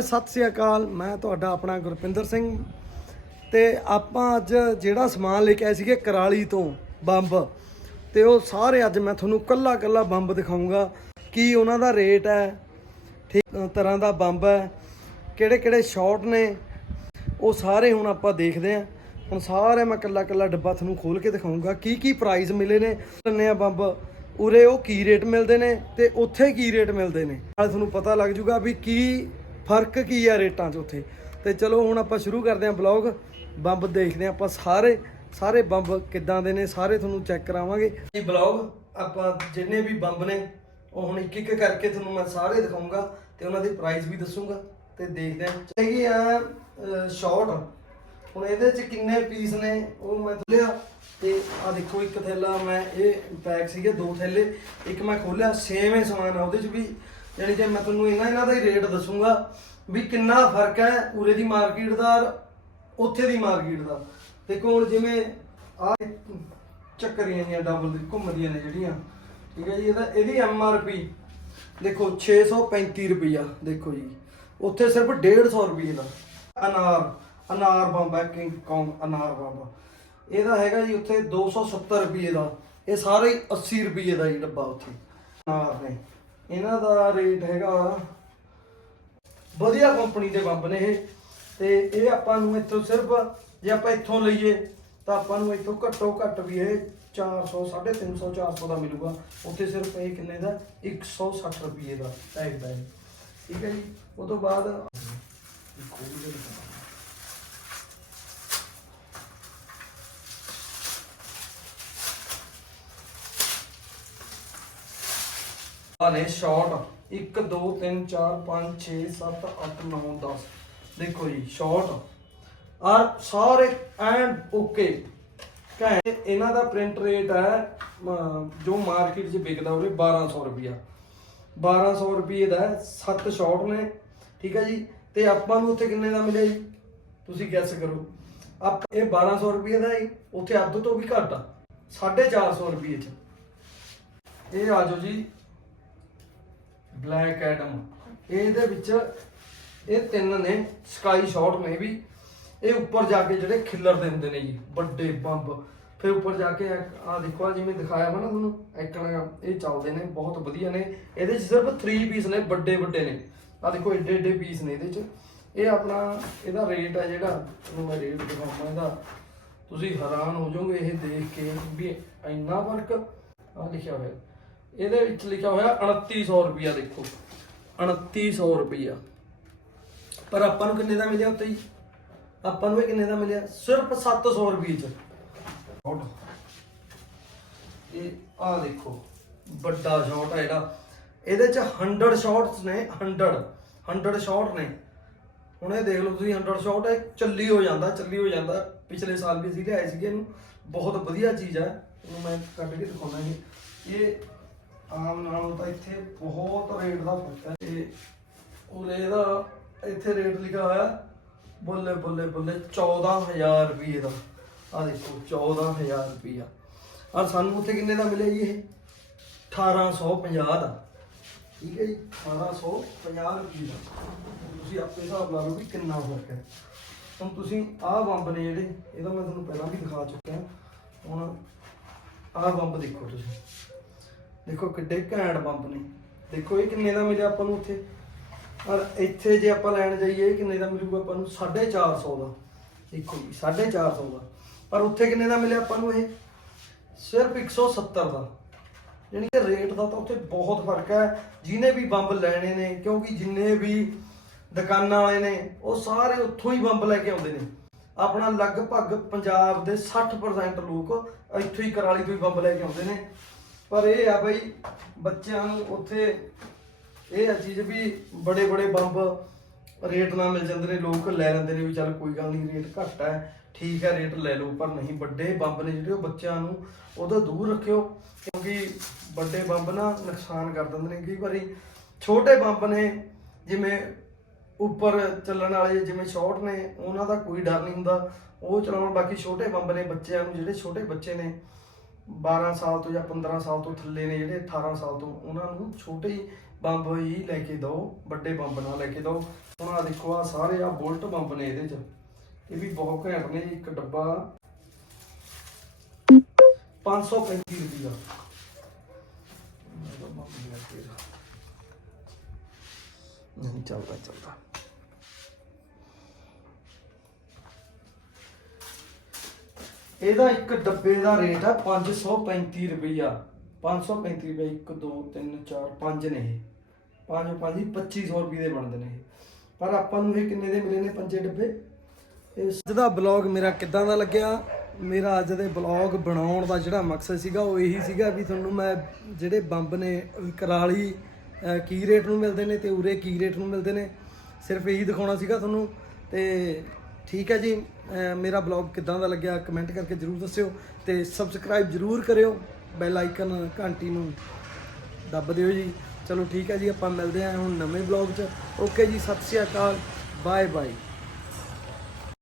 ਸਤਿ ਸ੍ਰੀ ਅਕਾਲ, ਮੈਂ ਤੁਹਾਡਾ ਆਪਣਾ ਗੁਰਪਿੰਦਰ ਸਿੰਘ ਤੇ ਆਪਾਂ ਅੱਜ ਜਿਹੜਾ ਸਮਾਨ ਲੈ ਕੇ ਆਏ ਸੀਗੇ ਕਰਾਲੀ ਤੋਂ ਬੰਬ ਤੇ ਉਹ ਸਾਰੇ ਅੱਜ ਮੈਂ ਤੁਹਾਨੂੰ ਕੱਲਾ ਕੱਲਾ ਬੰਬ ਦਿਖਾਉਂਗਾ ਕੀ ਉਹਨਾਂ ਦਾ ਰੇਟ ਹੈ, ਠੀਕ, ਤਰ੍ਹਾਂ ਦਾ ਬੰਬ ਹੈ, ਕਿਹੜੇ ਕਿਹੜੇ ਸ਼ਾਟ ਨੇ, ਉਹ ਸਾਰੇ ਹੁਣ ਆਪਾਂ ਦੇਖਦੇ ਹਾਂ। ਹੁਣ ਸਾਰੇ ਮੈਂ ਕੱਲਾ ਕੱਲਾ ਡੱਬਾ ਤੁਹਾਨੂੰ ਖੋਲ ਕੇ ਦਿਖਾਉਂਗਾ ਕੀ ਕੀ ਪ੍ਰਾਈਜ਼ ਮਿਲੇ ਨੇ ਲੰਨੇ ਆ ਬੰਬ, ਉਰੇ ਉਹ ਕੀ ਰੇਟ ਮਿਲਦੇ ਨੇ ਤੇ ਉੱਥੇ ਕੀ ਰੇਟ ਮਿਲਦੇ ਨੇ। ਤੁਹਾਨੂੰ ਪਤਾ ਲੱਗ ਜੂਗਾ ਵੀ ਕੀ ਫ਼ਰਕ ਕੀ ਆ ਰੇਟਾਂ 'ਚ ਉੱਥੇ? ਤੇ ਚਲੋ ਹੁਣ ਆਪਾਂ ਸ਼ੁਰੂ ਕਰਦੇ ਹਾਂ ਬਲੌਗ ਬੰਬ ਦੇਖਦੇ ਹਾਂ ਆਪਾਂ ਸਾਰੇ ਸਾਰੇ ਬੰਬ ਕਿੱਦਾਂ ਦੇ ਨੇ, ਸਾਰੇ ਤੁਹਾਨੂੰ ਚੈੱਕ ਕਰਾਵਾਂਗੇ। ਇਹ ਬਲੌਗ ਆਪਾਂ ਜਿੰਨੇ ਵੀ ਬੰਬ ਨੇ, ਉਹ ਹੁਣ ਇੱਕ ਇੱਕ ਕਰਕੇ ਤੁਹਾਨੂੰ ਮੈਂ ਸਾਰੇ ਦਿਖਾਉਂਗਾ ਤੇ ਉਹਨਾਂ ਦੇ ਪ੍ਰਾਈਸ ਵੀ ਦੱਸੂਗਾ ਤੇ ਦੇਖਦੇ ਹਾਂ। ਹੈਗੀ ਆ ਸ਼ਾਰਟ ਹੁਣ ਇਹਦੇ ਚ ਕਿੰਨੇ ਪੀਸ ਨੇ, ਉਹ ਮੈਂ ਲਿਆ ਤੇ ਆ ਦੇਖੋ ਇੱਕ ਥੈਲਾ ਮੈਂ, ਇਹ ਪੈਕ ਸੀਗੇ ਦੋ ਥੈਲੇ, ਇੱਕ ਮੈਂ ਖੋਲਿਆ ਸੇਮ ਹੀ ਸਮਾਨ ਆ ਉਹਦੇ ਚ ਵੀ। ਯਾਨੀ ਕਿ ਮੈਂ ਤੁਹਾਨੂੰ ਇਹਨਾਂ ਇਹਨਾਂ ਦਾ ਹੀ ਰੇਟ ਦੱਸੂਗਾ ਵੀ ਕਿੰਨਾ ਫ਼ਰਕ ਹੈ ਉਰੇ ਦੀ ਮਾਰਕੀਟ ਦਾ ਔਰ ਉੱਥੇ ਦੀ ਮਾਰਕੀਟ ਦਾ। ਦੇਖੋ ਹੁਣ ਜਿਵੇਂ ਆ ਚੱਕਰੀਆਂ ਜੀਆਂ ਡਬਲ ਘੁੰਮਦੀਆਂ ਨੇ ਜਿਹੜੀਆਂ, ਠੀਕ ਹੈ ਜੀ, ਇਹਦਾ ਇਹਦੀ ਐਮ ਆਰ ਪੀ ਦੇਖੋ 635 ਰੁਪਈਆ, ਦੇਖੋ ਜੀ। ਉੱਥੇ ਸਿਰਫ 150 ਰੁਪਏ ਦਾ। ਅਨਾਰ ਅਨਾਰ ਬੰਬਾ ਕਿੰਗ ਕੌਂਗ ਅਨਾਰ ਬੰਬ। ਇਹਦਾ ਹੈਗਾ ਜੀ ਉੱਥੇ 270 ਰੁਪਏ ਦਾ। ਇਹ ਸਾਰੇ ਹੀ 80 ਰੁਪਏ ਦਾ ਜੀ ਡੱਬਾ ਉੱਥੇ। ਅਨਾਰ ਨੇ। ਇਹਨਾਂ ਦਾ ਰੇਟ ਹੈਗਾ ਵਧੀਆ ਕੰਪਨੀ ਦੇ ਬੰਬ ਨੇ ਇਹ। ਤੇ ਇਹ ਆਪਾਂ ਨੂੰ ਇੱਥੋਂ ਸਿਰਫ ਜੇ ਆਪਾਂ ਇੱਥੋਂ ਲਈਏ, ਤਾਂ ਆਪਾਂ ਨੂੰ ਇੱਥੋਂ ਘੱਟੋ ਘੱਟ ਵੀ ਇਹ 400 350 400 ਦਾ ਮਿਲੂਗਾ। ਉੱਥੇ ਸਿਰਫ ਇਹ ਕਿੰਨੇ ਦਾ? 160 ਰੁਪਏ ਦਾ ਟੈਗ ਦਾ ਹੈ ਠੀਕ ਹੈ ਜੀ? ਉਹ ਤੋਂ ਬਾਅਦ ਖੋਲ ਕੇ ਨੇ ਸ਼ਾਰਟ 1 2 3 4 5 6 7 8 9 10 ਦੇਖੋ ਜੀ ਸ਼ਾਰਟ ਆ ਸਾਰੇ ਐਂਡ ਓਕੇ ਕਹੇ ਇਹਨਾਂ ਦਾ ਪ੍ਰਿੰਟ ਰੇਟ ਹੈ ਜੋ ਮਾਰਕੀਟ 'ਚ ਵਿਕਦਾ ਉਹਦੇ 1200 ਰੁਪਿਆ 1200 ਰੁਪਏ ਦਾ 7 ਸ਼ਾਰਟ ਨੇ, ਠੀਕ ਹੈ ਜੀ? ਤੇ ਆਪਾਂ ਨੂੰ ਉੱਥੇ ਕਿੰਨੇ ਦਾ ਮਿਲਿਆ ਜੀ? ਤੁਸੀਂ ਗੈਸ ਕਰੋ। ਆਪ ਇਹ 1200 ਰੁਪਏ ਦਾ ਹੈ, ਉੱਥੇ ਅੱਧ ਤੋਂ ਵੀ ਘੱਟ ਆ 450 ਰੁਪਏ 'ਚ। ਇਹ ਆ ਜਾਓ ਜੀ ਬਲੈਕ ਐਡਮ ਇਹਦੇ ਵਿੱਚ ਇਹ ਤਿੰਨ ਨੇ ਸਕਾਈ ਸ਼ਾਟ ਨੇ ਵੀ। ਇਹ ਉੱਪਰ ਜਾ ਕੇ ਜਿਹੜੇ ਖਿੱਲਰ ਦੇ ਹੁੰਦੇ ਨੇ ਜੀ, ਵੱਡੇ ਬੰਬ। ਫਿਰ ਉੱਪਰ ਜਾ ਕੇ ਆ ਦੇਖੋ ਆ ਜਿਵੇਂ ਦਿਖਾਇਆ ਵਾ ਨਾ ਤੁਹਾਨੂੰ ਐਕਣ ਇਹ ਚੱਲਦੇ ਨੇ, ਬਹੁਤ ਵਧੀਆ ਨੇ। ਇਹਦੇ 'ਚ ਸਿਰਫ 3 ਪੀਸ ਨੇ, ਵੱਡੇ ਵੱਡੇ ਨੇ। ਆ ਦੇਖੋ, ਏਡੇ ਏਡੇ ਪੀਸ ਨੇ ਇਹਦੇ 'ਚ। ਇਹ ਆਪਣਾ, ਇਹਦਾ ਰੇਟ ਹੈ ਜਿਹੜਾ, ਤੁਹਾਨੂੰ ਮੈਂ ਰੇਟ ਦਿਖਾਉਣਾ ਇਹਦਾ। ਤੁਸੀਂ ਹੈਰਾਨ ਹੋ ਜਾਓਗੇ, ਇਹ ਦੇਖ ਕੇ ਵੀ ਇੰਨਾ ਫ਼ਰਕ। ਆ ਲਿਖਿਆ ਹੋਇਆ। ਇਹਦੇ ਵਿੱਚ ਲਿਖਿਆ ਹੋਇਆ 2900 ਰੁਪਿਆ ਦੇਖੋ। 2900 ਰੁਪਿਆ ਪਰ ਆਪਾਂ ਨੂੰ ਕਿੰਨੇ ਦਾ ਮਿਲਿਆ ਉੱਤੇ ਜੀ? ਆਪਾਂ ਨੂੰ ਇਹ ਕਿੰਨੇ ਦਾ ਮਿਲਿਆ? ਸਿਰਫ 700 ਰੁਪਏ ਚ। ਸ਼ਾਟ ਇਹ ਆ ਦੇਖੋ ਵੱਡਾ ਸ਼ਾਟ ਹੈ ਜਿਹੜਾ। ਇਹਦੇ ਚ 100 ਸ਼ਾਟਸ ਨੇ 100 100 ਸ਼ਾਟ ਨੇ। ਹੁਣ ਇਹ ਦੇਖ ਲਓ ਤੁਸੀਂ 100 ਸ਼ਾਟ ਹੈ ਚੱਲੀ ਹੋ ਜਾਂਦਾ ਚੱਲੀ ਹੋ ਜਾਂਦਾ। ਪਿਛਲੇ ਸਾਲ ਵੀ ਅਸੀਂ ਲਿਆਏ ਸੀਗੇ ਇਹਨੂੰ। ਬਹੁਤ ਵਧੀਆ ਚੀਜ਼ ਹੈ ਇਹਨੂੰ ਮੈਂ ਕੱਢ ਕੇ ਦਿਖਾਉਣਾ ਜੀ। ਇਹ ਆਮ ਨਾਲੋਂ ਤਾਂ ਇੱਥੇ ਬਹੁਤ ਰੇਟ ਦਾ ਫ਼ਰਕ ਹੈ। ਤੇ ਉਰੇ ਇਹਦਾ ਇੱਥੇ ਰੇਟ ਲਿਖਿਆ ਹੋਇਆ ਬੱਲੇ ਬੱਲੇ ਬੱਲੇ 14000 ਰੁਪਏ ਦਾ। ਆ ਦੇਖੋ 14000 ਰੁਪਿਆ ਔਰ ਸਾਨੂੰ ਉੱਥੇ ਕਿੰਨੇ ਦਾ ਮਿਲਿਆ ਜੀ ਇਹ? 1850 ਦਾ। ਠੀਕ ਹੈ ਜੀ 1850 ਰੁਪਏ ਦਾ। ਤੁਸੀਂ ਆਪਣੇ ਹਿਸਾਬ ਲਾ ਲਓ ਵੀ ਕਿੰਨਾ ਫ਼ਰਕ ਹੈ। ਹੁਣ ਤੁਸੀਂ ਆਹ ਬੰਬ ਨੇ ਜਿਹੜੇ ਇਹਦਾ ਮੈਂ ਤੁਹਾਨੂੰ ਪਹਿਲਾਂ ਵੀ ਦਿਖਾ ਚੁੱਕਿਆ। ਹੁਣ ਆਹ ਬੰਬ ਦੇਖੋ ਤੁਸੀਂ। ਦੇਖੋ ਕਿੱਡੇ ਘੈਂਟ ਬੰਬ ਨੇ। ਦੇਖੋ ਇਹ ਕਿੰਨੇ ਦਾ ਮਿਲਿਆ ਆਪਾਂ ਨੂੰ ਉੱਥੇ? ਔਰ ਇੱਥੇ ਜੇ ਆਪਾਂ ਲੈਣ ਜਾਈਏ ਕਿੰਨੇ ਦਾ ਮਿਲੂਗਾ ਆਪਾਂ ਨੂੰ? 450 ਦਾ। ਦੇਖੋ ਜੀ 450 ਦਾ। ਪਰ ਉੱਥੇ ਕਿੰਨੇ ਦਾ ਮਿਲਿਆ ਆਪਾਂ ਨੂੰ ਇਹ? ਸਿਰਫ 170 ਦਾ। ਯਾਨੀ ਕਿ ਰੇਟ ਦਾ ਤਾਂ ਉੱਥੇ ਬਹੁਤ ਫ਼ਰਕ ਹੈ। ਜਿਹਨੇ ਵੀ ਬੰਬ ਲੈਣੇ ਨੇ, ਕਿਉਂਕਿ ਜਿੰਨੇ ਵੀ ਦੁਕਾਨਾਂ ਵਾਲੇ ਨੇ, ਉਹ ਸਾਰੇ ਉੱਥੋਂ ਹੀ ਬੰਬ ਲੈ ਕੇ ਆਉਂਦੇ ਨੇ। ਆਪਣਾ ਲਗਭਗ ਪੰਜਾਬ ਦੇ 60% ਲੋਕ ਇੱਥੋਂ ਹੀ ਕਰਾਲੀ ਤੋਂ ਹੀ ਬੰਬ ਲੈ ਕੇ ਆਉਂਦੇ ਨੇ। ਪਰ ਇਹ ਆ ਬਈ ਬੱਚਿਆਂ ਨੂੰ ਉੱਥੇ ਇਹ ਆ ਚੀਜ਼ ਵੀ ਬੜੇ ਬੜੇ ਬੰਬ ਰੇਟ ਨਾਲ ਮਿਲ ਜਾਂਦੇ ਨੇ, ਲੋਕ ਲੈ ਲੈਂਦੇ ਨੇ ਵੀ ਚੱਲ ਕੋਈ ਗੱਲ ਨਹੀਂ, ਰੇਟ ਘੱਟ ਹੈ, ਠੀਕ ਹੈ, ਰੇਟ ਲੈ ਲਓ, ਪਰ ਨਹੀਂ, ਵੱਡੇ ਬੰਬ ਨੇ ਜਿਹੜੇ ਉਹ ਬੱਚਿਆਂ ਨੂੰ ਉਹਦੋਂ ਦੂਰ ਰੱਖਿਓ, ਕਿਉਂਕਿ ਵੱਡੇ ਬੰਬ ਨਾ ਨੁਕਸਾਨ ਕਰ ਦਿੰਦੇ ਨੇ, ਕਈ ਵਾਰੀ ਛੋਟੇ ਬੰਬ ਨੇ, ਜਿਵੇਂ ਉੱਪਰ ਚੱਲਣ ਵਾਲੇ ਜਿਵੇਂ ਸ਼ਾਰਟ ਨੇ, ਉਹਨਾਂ ਦਾ ਕੋਈ ਡਰ ਨਹੀਂ ਹੁੰਦਾ, ਉਹ ਚਲਾਉਣ, ਬਾਕੀ ਛੋਟੇ ਬੰਬ ਨੇ, ਬੱਚਿਆਂ ਨੂੰ ਜਿਹੜੇ ਛੋਟੇ ਬੱਚੇ ਨੇ 12 ਸਾਲ ਤੋਂ ਜਾਂ 15 ਸਾਲ ਤੋਂ ਥੱਲੇ ਨੇ ਜਿਹੜੇ 18 ਸਾਲ ਤੋਂ, ਉਹਨਾਂ ਨੂੰ ਛੋਟੇ ਬੰਬ ਹੀ ਲੈ ਕੇ ਦਿਓ, ਵੱਡੇ ਬੰਬ ਨਾ ਲੈ ਕੇ ਦਿਓ। ਹੁਣ ਆ ਦੇਖੋ ਆ ਸਾਰੇ ਆ ਬੁਲਟ ਬੰਬ ਨੇ ਇਹਦੇ ਚ। ਇਹ ਵੀ ਬਹੁਤ ਘੈਂਟ ਨੇ, ਇੱਕ ਡੱਬਾ 535 ਰੁਪਏ ਦਾ। ਨਹੀਂ, ਚੱਲਦਾ ਚੱਲਦਾ। ਇਹਦਾ ਇੱਕ ਡੱਬੇ ਦਾ ਰੇਟ ਆ 535 ਰੁਪਈਆ। 535 ਰੁਪਏ 1 2 3 4 5 ਨੇ ਇਹ। 5 5 2500 ਰੁਪਏ ਦੇ ਬਣਦੇ ਨੇ ਇਹ। ਪਰ ਆਪਾਂ ਨੂੰ ਇਹ ਕਿੰਨੇ ਦੇ ਮਿਲੇ ਨੇ ਪੰਜੇ ਡੱਬੇ? ਇਸ ਦਾ ਬਲੌਗ ਮੇਰਾ ਕਿੱਦਾਂ ਦਾ ਲੱਗਿਆ? ਮੇਰਾ ਅੱਜ ਦੇ ਬਲੌਗ ਬਣਾਉਣ ਦਾ ਜਿਹੜਾ ਮਕਸਦ ਸੀਗਾ ਉਹ ਇਹੀ ਸੀਗਾ ਵੀ ਤੁਹਾਨੂੰ ਮੈਂ ਜਿਹੜੇ ਬੰਬ ਨੇ, ਅਹ, ਕਰਾਲੀ, ਅਹ, ਕੀ ਰੇਟ ਨੂੰ ਮਿਲਦੇ ਨੇ ਤੇ ਉਰੇ ਕੀ ਰੇਟ ਨੂੰ ਮਿਲਦੇ ਨੇ, ਸਿਰਫ ਇਹੀ ਦਿਖਾਉਣਾ ਸੀਗਾ ਤੁਹਾਨੂੰ। ਤੇ ਠੀਕ ਹੈ ਜੀ ਮੇਰਾ ਬਲੌਗ ਕਿੱਦਾਂ ਦਾ ਲੱਗਿਆ ਕਮੈਂਟ ਕਰਕੇ ਜਰੂਰ ਦੱਸਿਓ ਤੇ ਸਬਸਕ੍ਰਾਈਬ ਜਰੂਰ ਕਰਿਓ ਬੈਲ ਆਈਕਨ ਘੰਟੀ ਨੂੰ ਦੱਬ ਦਿਓ ਜੀ। ਚਲੋ ਠੀਕ ਹੈ ਜੀ, ਆਪਾਂ ਮਿਲਦੇ ਹਾਂ ਹੁਣ ਨਵੇਂ ਬਲੌਗ 'ਚ। ਓਕੇ ਜੀ, ਸਤਿ ਸ਼੍ਰੀ ਅਕਾਲ ਬਾਏ ਬਾਏ